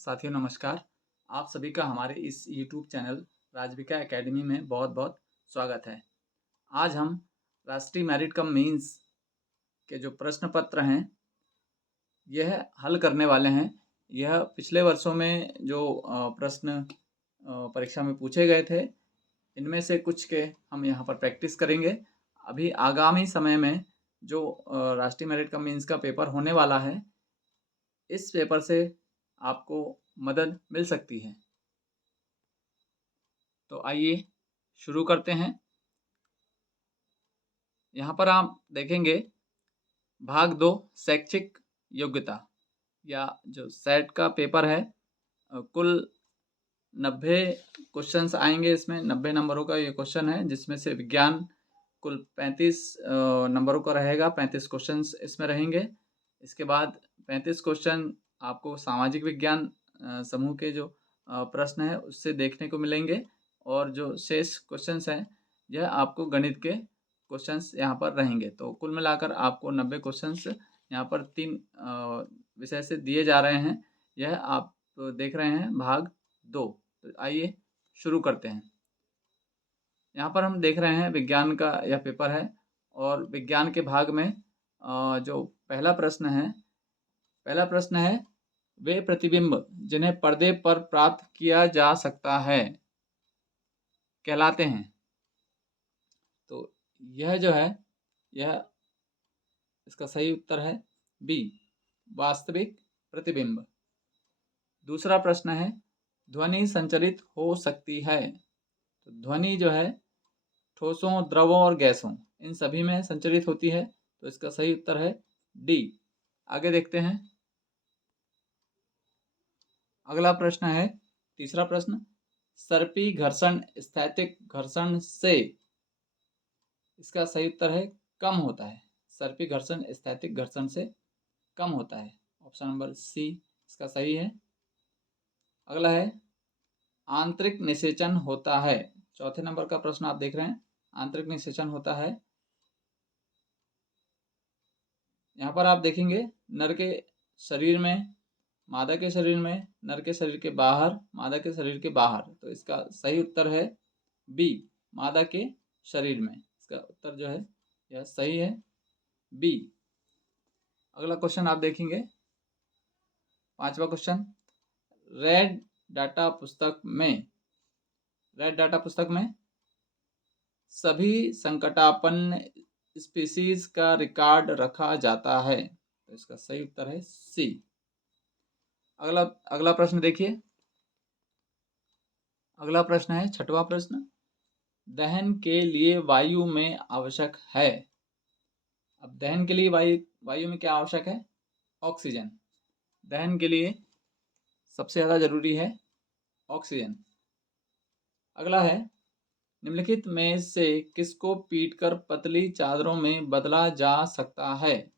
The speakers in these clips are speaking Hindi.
साथियों नमस्कार। आप सभी का हमारे इस यूट्यूब चैनल राजविका एकेडमी में बहुत-बहुत स्वागत है। आज हम राष्ट्रीय मेरिट कम मेंस के जो प्रश्न पत्र हैं, यह हल करने वाले हैं। यह पिछले वर्षों में जो प्रश्न परीक्षा में पूछे गए थे, इनमें से कुछ के हम यहाँ पर प्रैक्टिस करेंगे। अभी आगामी समय में जो राष्ट्रीय मेरिट कम मेंस का पेपर होने वाला है, इस पेपर से आपको मदद मिल सकती है। तो आइए शुरू करते हैं। यहाँ पर आप देखेंगे भाग 2 शैक्षिक योग्यता या जो सेट का पेपर है, कुल 90 क्वेश्चंस आएंगे। इसमें 90 नंबरों का ये क्वेश्चन है, जिसमें से विज्ञान कुल 35 नंबरों का रहेगा। 35 क्वेश्चंस इसमें रहेंगे। इसके बाद 35 क्वेश्चन आपको सामाजिक विज्ञान समूह के जो प्रश्न है उससे देखने को मिलेंगे, और जो शेष क्वेश्चंस हैं यह आपको गणित के क्वेश्चंस यहाँ पर रहेंगे। तो कुल मिलाकर आपको 90 क्वेश्चंस यहाँ पर 3 विषय से दिए जा रहे हैं। यह आप देख रहे हैं भाग 2। तो आइए शुरू करते हैं। यहाँ पर हम देख रहे हैं विज्ञान का यह पेपर है, और विज्ञान के भाग में जो पहला प्रश्न है, वे प्रतिबिंब जिन्हें पर्दे पर प्राप्त किया जा सकता है कहलाते हैं। तो यह जो है, यह इसका सही उत्तर है बी, वास्तविक प्रतिबिंब। दूसरा प्रश्न है, ध्वनि संचरित हो सकती है। तो ध्वनि जो है ठोसों, द्रवों और गैसों, इन सभी में संचरित होती है। तो इसका सही उत्तर है डी। आगे देखते हैं। अगला प्रश्न है, तीसरा प्रश्न, सर्पी घर्षण स्थैतिक घर्षण से, इसका सही उत्तर है कम होता है। सर्पी घर्षण स्थैतिक घर्षण से कम होता है। ऑप्शन नंबर सी इसका सही है। अगला है, आंतरिक निषेचन होता है। चौथे नंबर का प्रश्न आप देख रहे हैं, आंतरिक निषेचन होता है। यहाँ पर आप देखेंगे नर के शरीर में, मादा के शरीर में, नर के शरीर के बाहर, मादा के शरीर के बाहर। तो इसका सही उत्तर है बी, मादा के शरीर में। इसका उत्तर जो है यह सही है बी। अगला क्वेश्चन आप देखेंगे, पांचवा क्वेश्चन, रेड डाटा पुस्तक में सभी संकटापन्न स्पीसीज का रिकॉर्ड रखा जाता है। तो इसका सही उत्तर है सी। अगला प्रश्न देखिए। अगला प्रश्न है छठवां प्रश्न, दहन के लिए वायु में आवश्यक है। अब दहन के लिए वायु में क्या आवश्यक है? ऑक्सीजन। दहन के लिए सबसे ज़्यादा जरूरी है ऑक्सीजन। अगला है, निम्नलिखित में से किसको पीटकर पतली चादरों में बदला जा सकता है?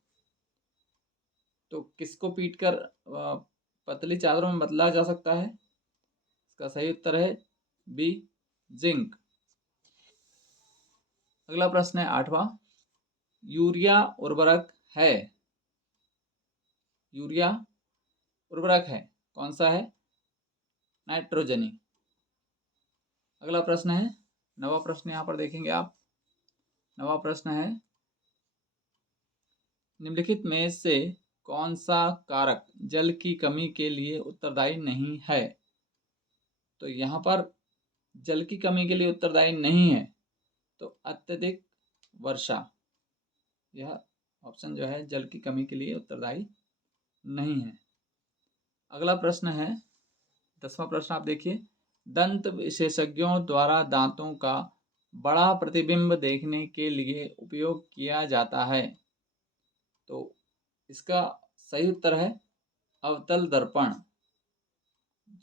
तो किसको पीटकर पतली चादरों में बदला जा सकता है? इसका सही उत्तर है बी, जिंक। अगला प्रश्न है आठवां, यूरिया उर्वरक है। यूरिया उर्वरक है, कौन सा है? नाइट्रोजनी। अगला प्रश्न है, नवा प्रश्न यहाँ पर देखेंगे आप। नवा प्रश्न है, निम्नलिखित में से कौन सा कारक जल की कमी के लिए उत्तरदायी नहीं है? तो यहाँ पर जल की कमी के लिए उत्तरदायी नहीं है, तो अत्यधिक वर्षा, यह ऑप्शन जो है जल की कमी के लिए उत्तरदायी नहीं है। अगला प्रश्न है, 10वां प्रश्न आप देखिए, दंत विशेषज्ञों द्वारा दांतों का बड़ा प्रतिबिंब देखने के लिए उपयोग किया जाता है। तो इसका सही उत्तर है अवतल दर्पण।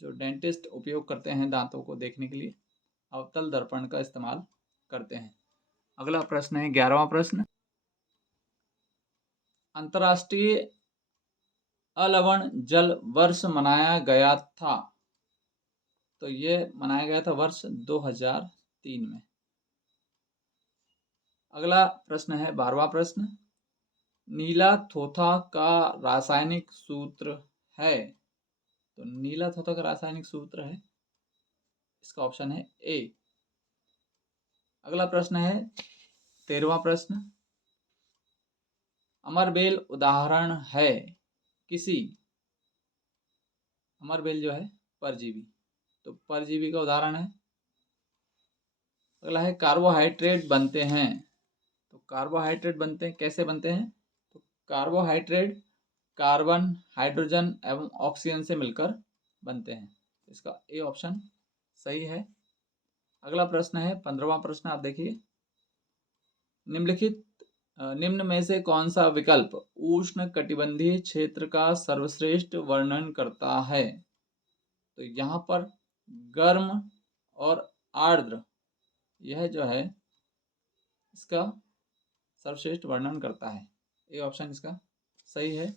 जो डेंटिस्ट उपयोग करते हैं दांतों को देखने के लिए, अवतल दर्पण का इस्तेमाल करते हैं। अगला प्रश्न है 11वां प्रश्न, अंतर्राष्ट्रीय अलवण जल वर्ष मनाया गया था। तो ये मनाया गया था वर्ष 2003 में। अगला प्रश्न है 12वां प्रश्न, नीला थोथा का रासायनिक सूत्र है। तो नीला धातु का रासायनिक सूत्र है, इसका ऑप्शन है ए। अगला प्रश्न है 13वां प्रश्न, अमरबेल उदाहरण है किसी, अमरबेल जो है परजीवी, तो परजीवी का उदाहरण है। अगला है कार्बोहाइड्रेट बनते हैं, तो कार्बोहाइड्रेट बनते हैं, कैसे बनते हैं? तो कार्बोहाइड्रेट कार्बन, हाइड्रोजन एवं ऑक्सीजन से मिलकर बनते हैं, इसका ए ऑप्शन सही है। अगला प्रश्न है 15वां प्रश्न, आप देखिए, निम्नलिखित निम्न में से कौन सा विकल्प उष्ण कटिबंधीय क्षेत्र का सर्वश्रेष्ठ वर्णन करता है? तो यहाँ पर गर्म और आर्द्र, यह जो है इसका सर्वश्रेष्ठ वर्णन करता है, ये ऑप्शन इसका सही है।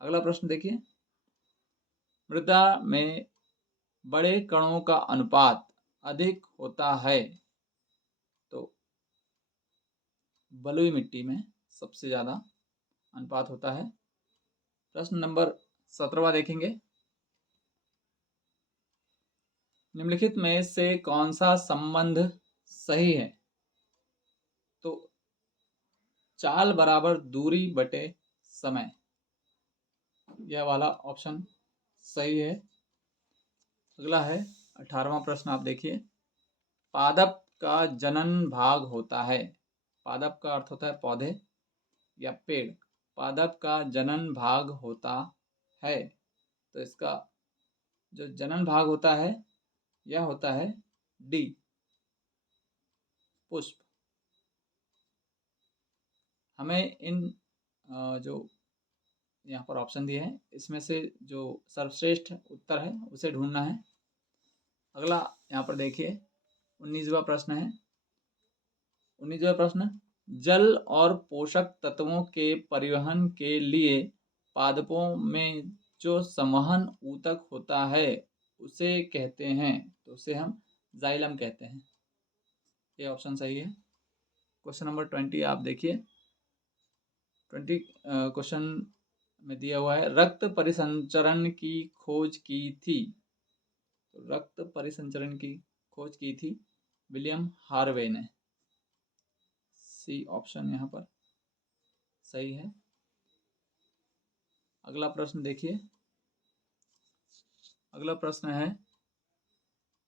अगला प्रश्न देखिए, मृदा में बड़े कणों का अनुपात अधिक होता है, तो बलुई मिट्टी में सबसे ज्यादा अनुपात होता है। प्रश्न नंबर 17वां देखेंगे, निम्नलिखित में से कौन सा संबंध सही है? तो चाल बराबर दूरी बटे समय, यह वाला ऑप्शन सही है। अगला है 18वां प्रश्न, आप देखिए, पादप का जनन भाग होता है, पादप का अर्थ होता है पौधे या पेड़, पादप का जनन भाग होता है, तो इसका जो जनन भाग होता है यह होता है डी, पुष्प। हमें इन जो यहाँ पर ऑप्शन दिए हैं इसमें से जो सर्वश्रेष्ठ उत्तर है उसे ढूंढना है। अगला यहाँ पर देखिए 19वां प्रश्न है, 19वां प्रश्न, जल और पोषक तत्वों के परिवहन के लिए पादपों में जो संवहन ऊतक होता है उसे कहते हैं, तो उसे हम जाइलम कहते हैं, ये ऑप्शन सही है। क्वेश्चन नंबर 20 आप देखिए, 20 क्वेश्चन में दिया हुआ है, रक्त परिसंचरण की खोज की थी, तो रक्त परिसंचरण की खोज की थी विलियम हार्वे ने, सी ऑप्शन यहाँ पर सही है। अगला प्रश्न देखिए, अगला प्रश्न है,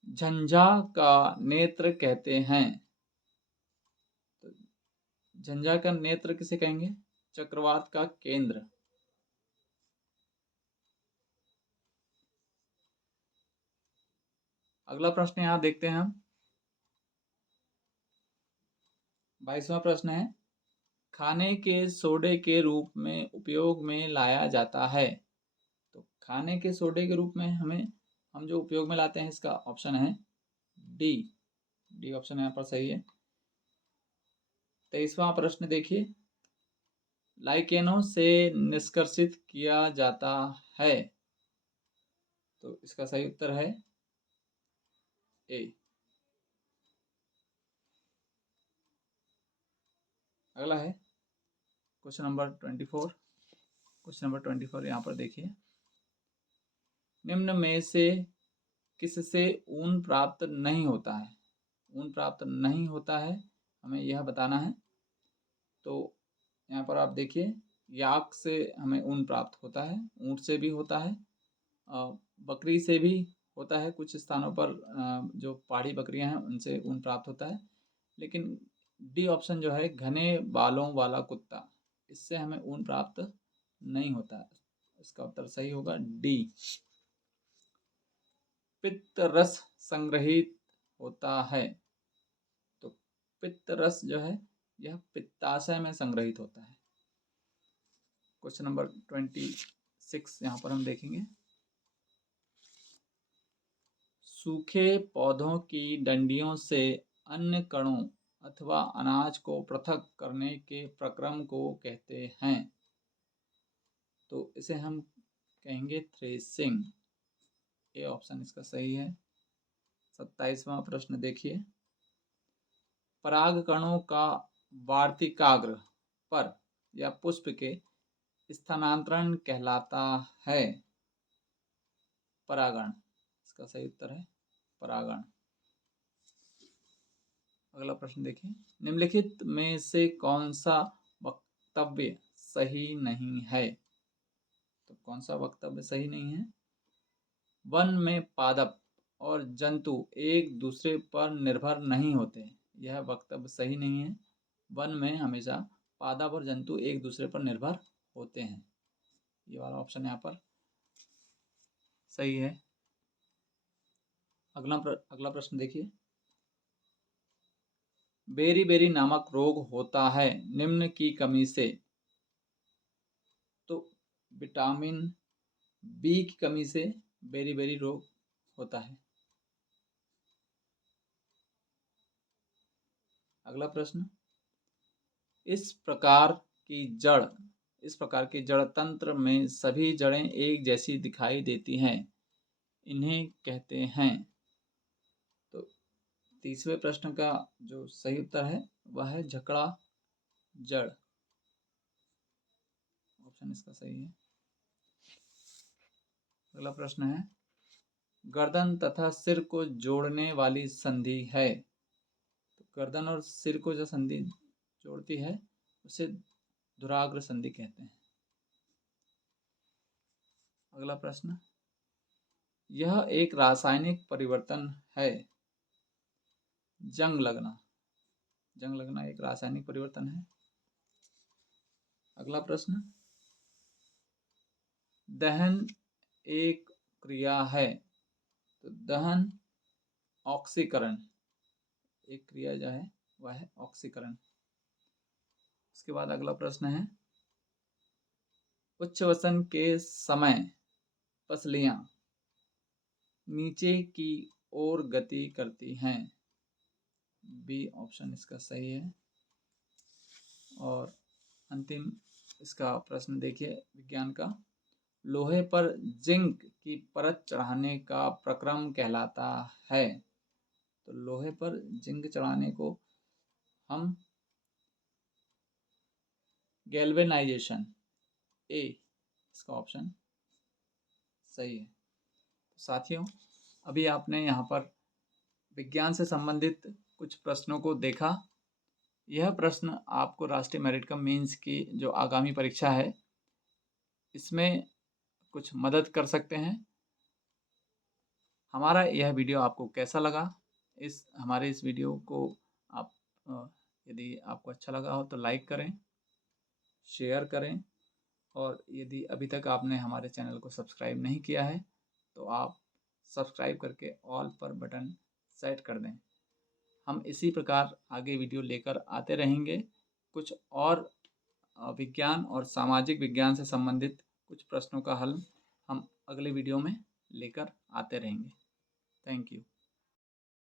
झंझा का नेत्र कहते हैं, तो झंझा का नेत्र किसे कहेंगे? चक्रवात का केंद्र। अगला प्रश्न यहाँ देखते हैं हम, 22वां प्रश्न है, खाने के सोडे के रूप में उपयोग में लाया जाता है, तो खाने के सोडे के रूप में हम जो उपयोग में लाते हैं इसका ऑप्शन है डी, डी ऑप्शन यहाँ पर सही है। 23वां प्रश्न देखिए, लाइकेनों से निष्कर्षित किया जाता है, तो इसका सही उत्तर है ए। अगला है क्वेश्चन नंबर 24, क्वेश्चन नंबर 24 यहाँ पर देखिए, निम्न में से किससे ऊन प्राप्त नहीं होता है? ऊन प्राप्त नहीं होता है हमें यह बताना है, तो यहाँ पर आप देखिए, याक से हमें ऊन प्राप्त होता है, ऊँट से भी होता है, बकरी से भी होता है, कुछ स्थानों पर जो पहाड़ी बकरियां हैं उनसे ऊन प्राप्त होता है, लेकिन डी ऑप्शन जो है घने बालों वाला कुत्ता, इससे हमें ऊन प्राप्त नहीं होता है, इसका उत्तर सही होगा डी। पित्त रस संग्रहित होता है, तो पित्त रस जो है यह पित्ताशय में संग्रहित होता है। क्वेश्चन नंबर 26 यहाँ पर हम देखेंगे, सूखे पौधों की डंडियों से अन्य कणों अथवा अनाज को पृथक करने के प्रक्रम को कहते हैं, तो इसे हम कहेंगे थ्रेसिंग, ये ऑप्शन इसका सही है। 27वां प्रश्न देखिए, पराग कणों का वार्तिकाग्र पर या पुष्प के स्थानांतरण कहलाता है, परागण। इसका सही उत्तर है परागण। अगला प्रश्न देखिए, निम्नलिखित में से कौन सा वक्तव्य सही नहीं है? तो कौन सा वक्तव्य सही नहीं है? वन में पादप और जंतु एक दूसरे पर निर्भर नहीं होते, यह वक्तव्य सही नहीं है। वन में हमेशा पादप और जंतु एक दूसरे पर निर्भर होते हैं, ये वाला ऑप्शन यहाँ पर सही है। अगला प्रश्न देखिए, बेरी नामक रोग होता है निम्न की कमी से। तो विटामिन बी की कमी से बेरी रोग होता है। अगला प्रश्न, इस प्रकार की जड़ तंत्र में सभी जड़ें एक जैसी दिखाई देती हैं, इन्हें कहते हैं। तो तीसरे प्रश्न का जो सही उत्तर है वह है झकड़ा जड़, ऑप्शन इसका सही है। अगला प्रश्न है, गर्दन तथा सिर को जोड़ने वाली संधि है। तो गर्दन और सिर को जो संधि जोड़ती है उसे धुराग्र संधि कहते हैं। अगला प्रश्न, यह एक रासायनिक परिवर्तन है। जंग लगना एक रासायनिक परिवर्तन है। अगला प्रश्न, दहन एक क्रिया है। तो दहन ऑक्सीकरण, एक क्रिया जो है वह है ऑक्सीकरण। उसके बाद अगला प्रश्न है, उच्च वसन के समय पसलियां नीचे की ओर गति करती हैं, बी ऑप्शन इसका सही है। और अंतिम इसका प्रश्न देखिए विज्ञान का, लोहे पर जिंक की परत चढ़ाने का प्रक्रम कहलाता है। तो लोहे पर जिंक चढ़ाने को हम गैल्वेनाइजेशन, ए इसका ऑप्शन सही है। तो साथियों, अभी आपने यहाँ पर विज्ञान से संबंधित कुछ प्रश्नों को देखा। यह प्रश्न आपको राष्ट्रीय मेरिट कम मेंस की जो आगामी परीक्षा है इसमें कुछ मदद कर सकते हैं। हमारा यह वीडियो आपको कैसा लगा? हमारे इस वीडियो को आप यदि आपको अच्छा लगा हो तो लाइक करें, शेयर करें, और यदि अभी तक आपने हमारे चैनल को सब्सक्राइब नहीं किया है तो आप सब्सक्राइब करके ऑल पर बटन सेट कर दें। हम इसी प्रकार आगे वीडियो लेकर आते रहेंगे। कुछ और विज्ञान और सामाजिक विज्ञान से संबंधित कुछ प्रश्नों का हल हम अगले वीडियो में लेकर आते रहेंगे। Thank you.